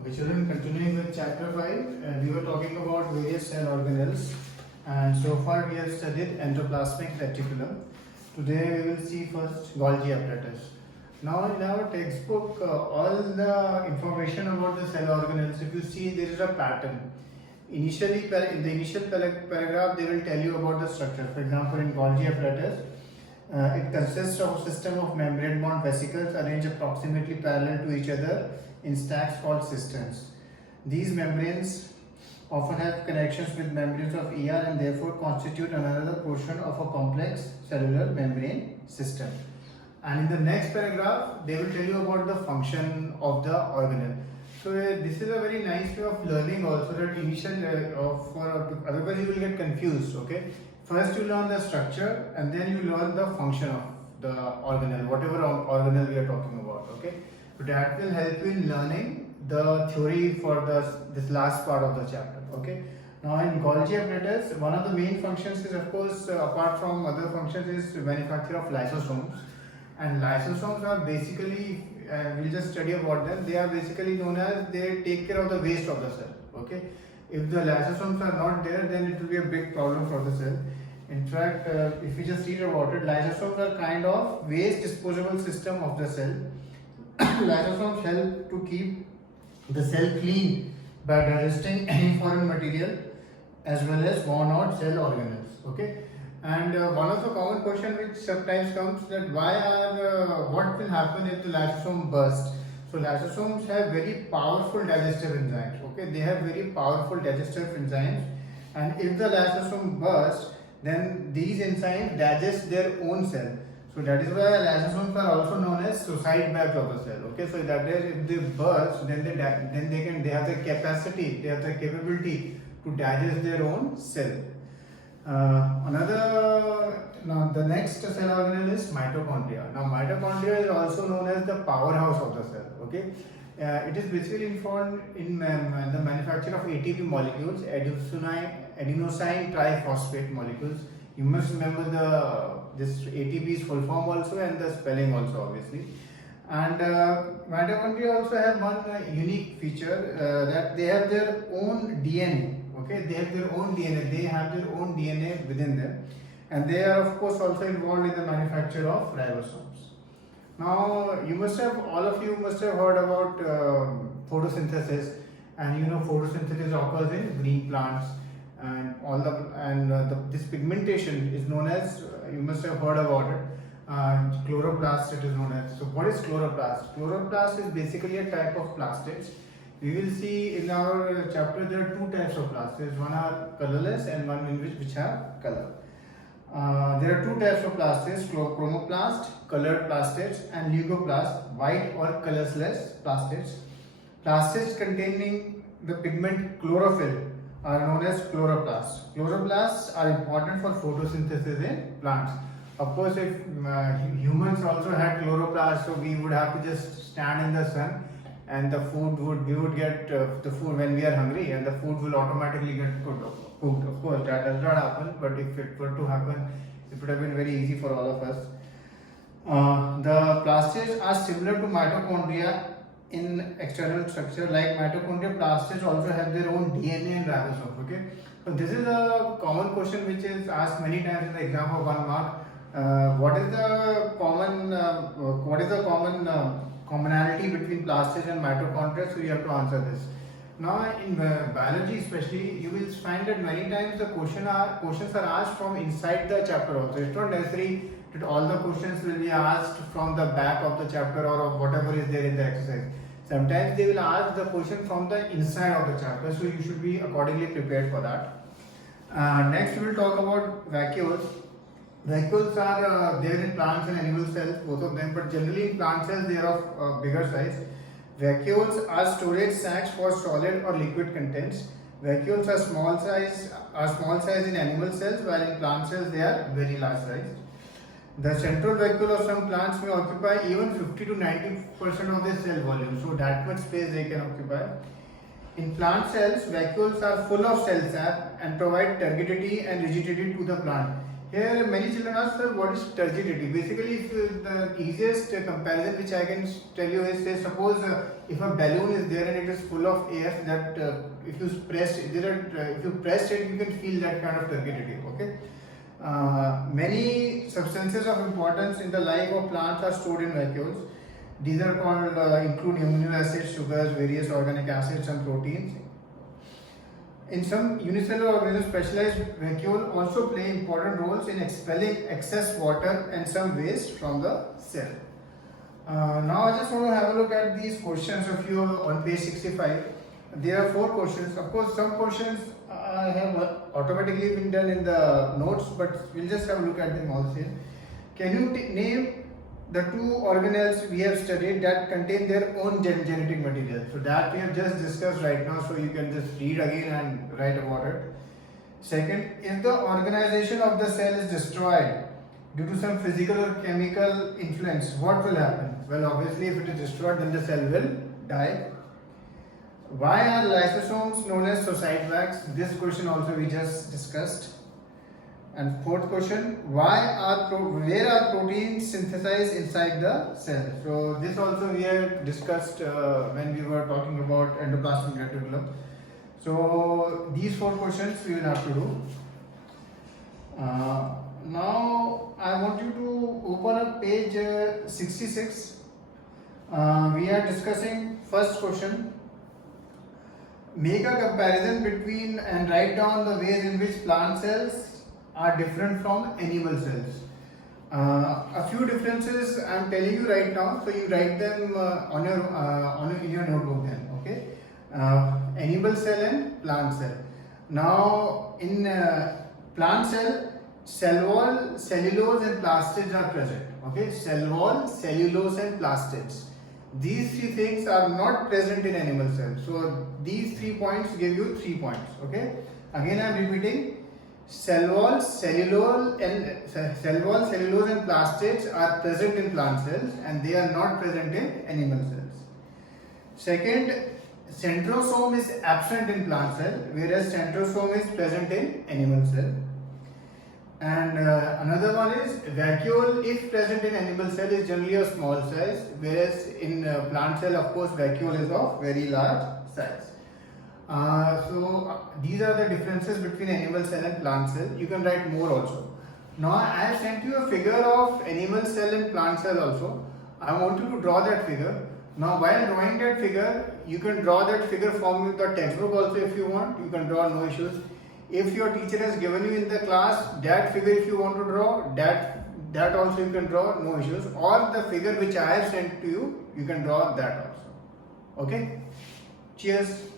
Okay, children, continuing with chapter 5, we were talking about various cell organelles, and so far we have studied endoplasmic reticulum. Today we will see first Golgi apparatus. Now, in our textbook, all the information about the cell organelles, if you see, there is a pattern. Initially, in the initial paragraph, they will tell you about the structure. For example, in Golgi apparatus, it consists of a system of membrane-bound vesicles arranged approximately parallel to each other in stacks called cisterns. These membranes often have connections with membranes of ER and therefore constitute another portion of a complex cellular membrane system. And in the next paragraph, they will tell you about the function of the organelle. So this is a very nice way of learning also, that initial otherwise you will get confused. Okay, first you learn the structure and then you learn the function of the organelle, whatever organelle we are talking about. Okay, so that will help you in learning the theory for this last part of the chapter. Okay, now in Golgi apparatus, one of the main functions is, of course, apart from other functions, is manufacture of lysosomes. And lysosomes are basically, we'll just study about them. They are basically known as, they take care of the waste of the cell. Okay, if the lysosomes are not there, then it will be a big problem for the cell. In fact, if we just read about it, lysosomes are kind of waste disposable system of the cell. Lysosomes help to keep the cell clean by digesting any foreign material as well as worn out cell organelles. Okay, and one of the common question which sometimes comes, that what will happen if the lysosome bursts? So lysosomes have very powerful digestive enzymes. Okay, they have very powerful digestive enzymes, and if the lysosome bursts, then these enzymes digest their own cell. So that is why lysosomes are also known as suicide bags of the cell. Okay, so that is, if they burst, then they have the capacity, they have the capability to digest their own cell. The next cell organelle is mitochondria. Now, mitochondria is also known as the powerhouse of the cell. Okay, it is basically involved in the manufacture of ATP molecules, adenosine triphosphate molecules. You must remember this ATP's full form also and the spelling also, obviously. And mitochondria also have one unique feature, that they have their own DNA. Okay, they have their own DNA. They have their own DNA within them, and they are, of course, also involved in the manufacture of ribosomes. Now, all of you must have heard about photosynthesis, and you know photosynthesis occurs in green plants, and this pigmentation is known as, you must have heard about it, chloroplast. It is known as. So, what is chloroplast? Chloroplast is basically a type of plastids. We will see in our chapter there are two types of plastids. One are colorless and one which have color. There are two types of plastids: chromoplast, colored plastids, and leucoplast, white or colorless plastids. Plastids containing the pigment chlorophyll are known as chloroplasts. Chloroplasts are important for photosynthesis in plants. Of course, if humans also had chloroplasts, so we would have to just stand in the sun, and we would get the food when we are hungry, and the food will automatically get cooked. Of course, that does not happen, but if it were to happen, it would have been very easy for all of us. The plastids are similar to mitochondria in external structure. Like mitochondria, plastids also have their own DNA and ribosomes. Okay, so this is a common question which is asked many times in the exam of 1 mark. What is the commonality between plastids and mitochondria? So you have to answer this. Now, in biology especially, you will find that many times the questions are asked from inside the chapter also. It's not necessary that all the questions will be asked from the back of the chapter or of whatever is there in the exercise. Sometimes they will ask the question from the inside of the chapter, so you should be accordingly prepared for that. Next, we will talk about vacuoles. Vacuoles are there in plants and animal cells, both of them, but generally in plant cells they are of bigger size. Vacuoles are storage sacs for solid or liquid contents. Vacuoles are small size in animal cells, while in plant cells they are very large size. The central vacuole of some plants may occupy even 50 to 90% of their cell volume, so that much space they can occupy. In plant cells, vacuoles are full of cell sap and provide turgidity and rigidity to the plant. Here many children ask, sir, what is turgidity? Basically, if the easiest comparison which I can tell you is, say, suppose if a balloon is there and it is full of air, that if you press it, if you press it, you can feel that kind of turgidity. Okay. Many substances of importance in the life of plants are stored in vacuoles. These are called include amino acids, sugars, various organic acids, and proteins. In some unicellular organisms, specialized vacuole also play important roles in expelling excess water and some waste from the cell. Now I just want to have a look at these questions of you on page 65. There are 4 questions. Of course, some questions have automatically been done in the notes, but we'll just have a look at them also. Can you name the 2 organelles we have studied that contain their own genetic material? So that we have just discussed right now, so you can just read again and write about it. Second, if the organization of the cell is destroyed due to some physical or chemical influence, what will happen? Well, obviously if it is destroyed, then the cell will die. Why are lysosomes known as suicide bags? This question also we just discussed. And 4th question, where are proteins synthesized inside the cell? So this also we had discussed when we were talking about endoplasmic reticulum. So these 4 questions we will have to do. Now I want you to open up page 66. We are discussing first question. Make a comparison between and write down the ways in which plant cells are different from animal cells. A few differences I am telling you right now, so you write them in your notebook then. Okay, animal cell and plant cell. Now in plant cell wall, cellulose and plastids are present. Okay, cell wall, cellulose and plastids. These 3 things are not present in animal cells. So these 3 points give you 3 points. Okay, again I am repeating. Cell wall, cellulose and plastids are present in plant cells and they are not present in animal cells. Second, centrosome is absent in plant cell, whereas centrosome is present in animal cell. And another one is vacuole, if present in animal cell, is generally a small size, whereas in plant cell, of course, vacuole is of very large size. So these are the differences between animal cell and plant cell. You can write more also. Now I have sent you a figure of animal cell and plant cell also. I want you to draw that figure. Now while drawing that figure, you can draw that figure from the textbook also if you want. You can draw, no issues. If your teacher has given you in the class that figure, if you want to draw, that also you can draw, no issues. Or the figure which I have sent to you, you can draw that also. Okay? Cheers.